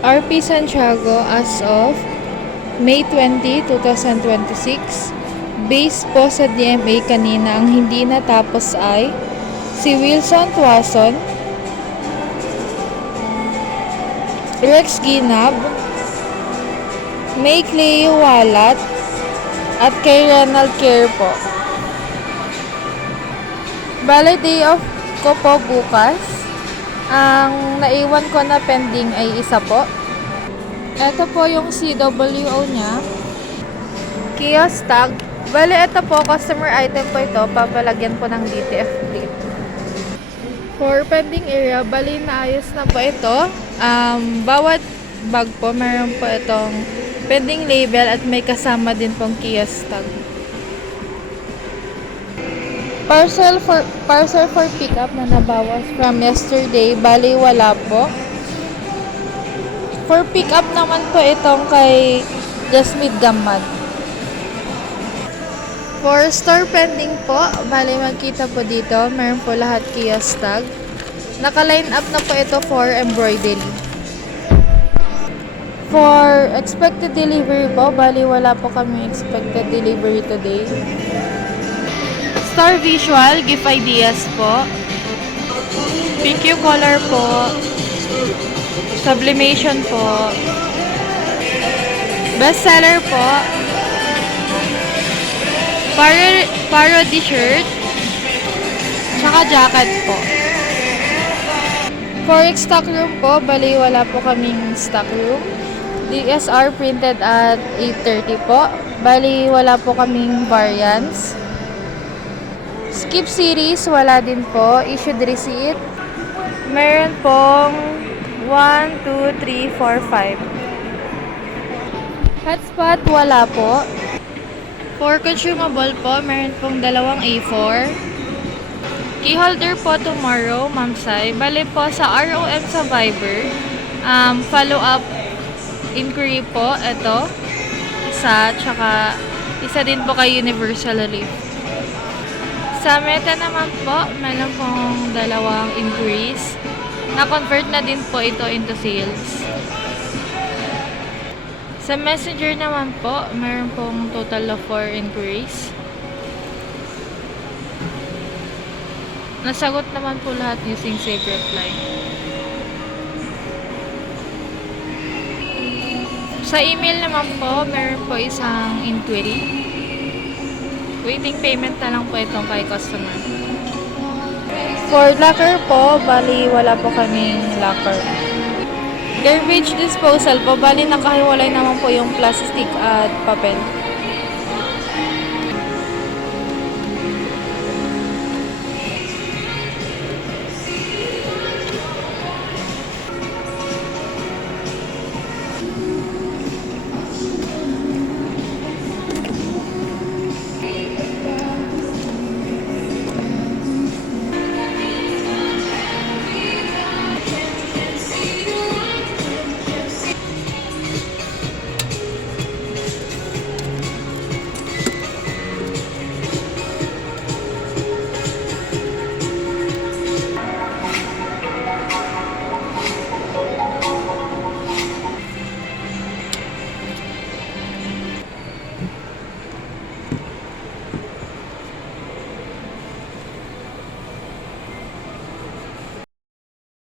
RP Santiago as of May 20, 2026. Base po sa DMA kanina, ang hindi natapos ay si Wilson Tuason, Rex Ginab, May Cleo Walat, at kay Renald Care po. Bale, day off ko po bukas. Ang naiwan ko na pending ay isa po. Ito po yung CWO niya. Kiosk tag. Bale, ito po, customer item po ito. Papalagyan po ng DTF plate. For pending area, bali naayos na po ito. Bawat bag po, meron po itong pending label at may kasama din pong kiosk tag. Parcel for pickup na nabawas from yesterday, bali wala po. For pickup naman po itong kay Jasmine Gamad. For store pending po, bali magkita po dito, meron po lahat kiosk tag. Naka-line up na po ito for embroidery. For expected delivery po, bali wala po kami expected delivery today. Star Visual, Gift Ideas po. PQ Color po. Sublimation po. Bestseller po. Parody shirt. Tsaka jacket po. For stock room po, bali wala po kaming stock room. DSR printed at 830 po. Bali wala po kaming variants. Skip series, wala din po. Issued receipt. Meron pong 1, 2, 3, 4, 5. Hotspot, wala po. For consumable po, meron pong dalawang A4. Keyholder po tomorrow, Ma'am Sai. Bale po sa ROM sa Viber. Follow up inquiry po, ito. Isa, tsaka isa din po kay Universal Relief. Sa Meta naman po, meron pong dalawang inquiries. Na-convert na din po ito into sales. Sa Messenger naman po, meron pong total of 4 inquiries. Nasagot naman po lahat using Save Reply. Sa email naman po, meron po isang inquiry. Waiting payment na lang po itong kay customer. For locker po, bali wala po kaming locker. Garbage disposal po, bali nakahiwalay naman po yung plastic at papel.